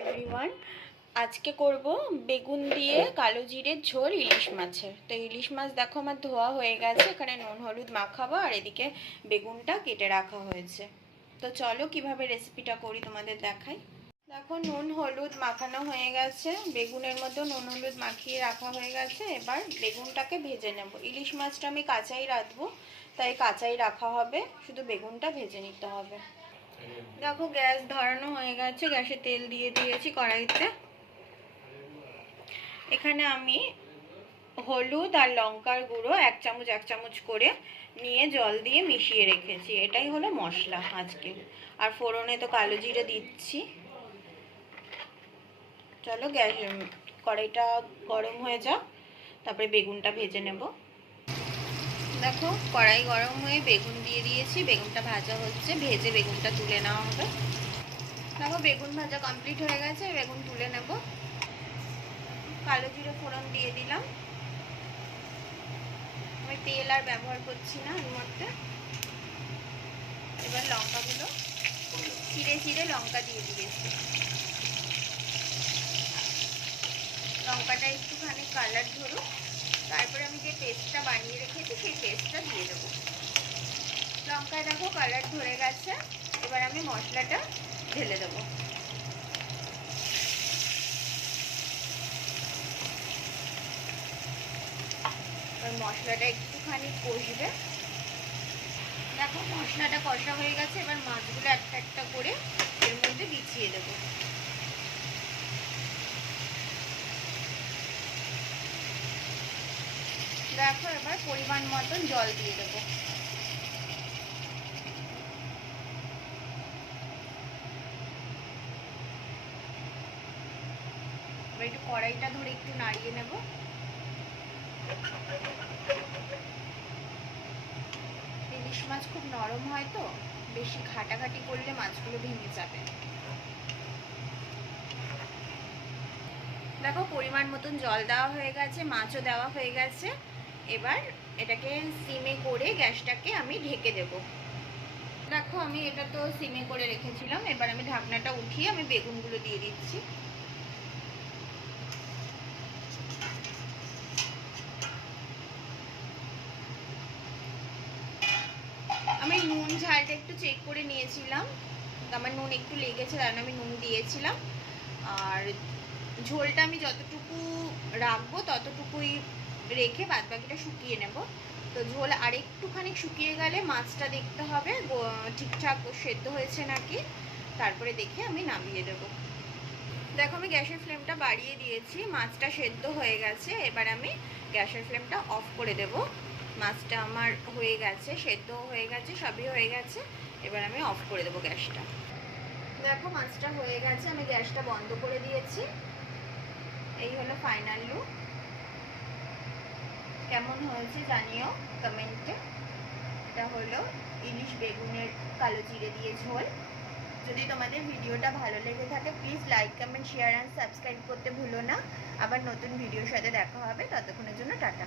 Everyone, আজকে করব বেগুন দিয়ে কালো জিরের ঝোল ইলিশ মাছের। তো ইলিশ মাছ দেখো আমার ধোয়া হয়ে গেছে, এখানে নুন হলুদ মাখাবো আর এদিকে বেগুনটা কেটে রাখা হয়েছে। তো চলো কিভাবে রেসিপিটা করি তোমাদের দেখাই। দেখো নুন হলুদ মাখানো হয়ে গেছে, বেগুনের মধ্যে নুন হলুদ মাখিয়ে রাখা হয়ে গেছে। এবার বেগুনটাকে ভেজে নেব। ইলিশ মাছটা আমি কাঁচাই রাখবো, তাই কাঁচাই রাখা হবে, শুধু বেগুনটা ভেজে নিতে হবে। দেখো গ্যাস ধরানো হয়ে গেছে, গ্যাসে তেল দিয়ে দিয়েছি কড়াইতে। এখানে আমি হলুদ আর লঙ্কার গুঁড়ো এক চামচ করে নিয়ে জল দিয়ে মিশিয়ে রেখেছি। এটাই হলো মশলা আজকে। আর ফোড়নে তো কালো জিরে দিচ্ছি। চলো কড়াইটা গরম হয়ে যাক, তারপরে বেগুনটা ভেজে নেব। দেখো কড়াই গরম হয়ে বেগুন দিয়ে দিয়েছি, বেগুনটা ভাজা হচ্ছে, ভেজে বেগুনটা তুলে নেওয়া হবে। দেখো বেগুন ভাজা কমপ্লিট হয়ে গেছে, বেগুন তুলে নেব। কালো জিরে ফোড়ন দিয়ে দিলাম। আমি তেল আর ব্যবহার করছি না এর মধ্যে। এবার লঙ্কাগুলো চিড়ে লঙ্কা দিয়ে দিয়েছি। লঙ্কাটা একটুখানি কালার ধরুক, তারপরে আমি যে পেস্টটা বানিয়ে রেখেছি সেই পেস্টটা দিয়ে দেবো। লঙ্কায় দেখো কালার ধরে গেছে, এবার আমি মশলাটা ঢেলে দেবো। এবার মশলাটা একটুখানি কষবে। দেখো মশলাটা কষা হয়ে গেছে, এবার মাছগুলো একটা একটা করে এর মধ্যে বিছিয়ে দেবো। দেখো এবার পরিমাণ মতন জল দিয়ে দেবো। এবার একটু কড়াইটা ধরে একটু নাড়িয়ে নেব। ইলিশ মাছ খুব নরম হয়, তো বেশি ঘাটাঘাটি করলে মাছগুলো ভেঙে যাবে। দেখো পরিমাণ মতন জল দেওয়া হয়ে গেছে, মাছও দেওয়া হয়ে গেছে। এবার এটাকে সিমে করে গ্যাসটাকে আমি ঢেকে দেব। দেখো আমি এটা তো সিমে করে রেখেছিলাম, এবার আমি ঢাকনাটা উঠিয়ে আমি বেগুনগুলো দিয়ে দিচ্ছি। আমি নুন ঝালটা একটু চেক করে নিয়েছিলাম, আমার নুন একটু লেগেছে, কারণ আমি নুন দিয়েছিলাম। আর ঝোলটা আমি যতটুকু রাখবো ততটুকুই রেখে বাদ বাকিটা শুকিয়ে নেব। তো ঝোল আর একটুখানি শুকিয়ে গেলে মাছটা দেখতে হবে ঠিকঠাক সেদ্ধ হয়েছে নাকি, তারপরে দেখে আমি নামিয়ে দেবো। দেখো আমি গ্যাসের ফ্লেমটা বাড়িয়ে দিয়েছি, মাছটা সেদ্ধ হয়ে গেছে। এবার আমি গ্যাসের ফ্লেমটা অফ করে দেব। মাছটা আমার হয়ে গেছে, সেদ্ধ হয়ে গেছে, সবই হয়ে গেছে। এবার আমি অফ করে দেবো গ্যাসটা। দেখো মাছটা হয়ে গেছে, আমি গ্যাসটা বন্ধ করে দিয়েছি। এই হলো ফাইনাল লুক। কেমন হয়েছে জানিও কমেন্টে। এটা হলো ইলিশ বেগুনের কালো জিরে দিয়ে ঝোল। যদি তোমাদের ভিডিওটা ভালো লেগে থাকে please like comment share and subscribe করতে ভুলো না। আবার নতুন ভিডিওর সাথে দেখা হবে, ততক্ষণের জন্য টাটা।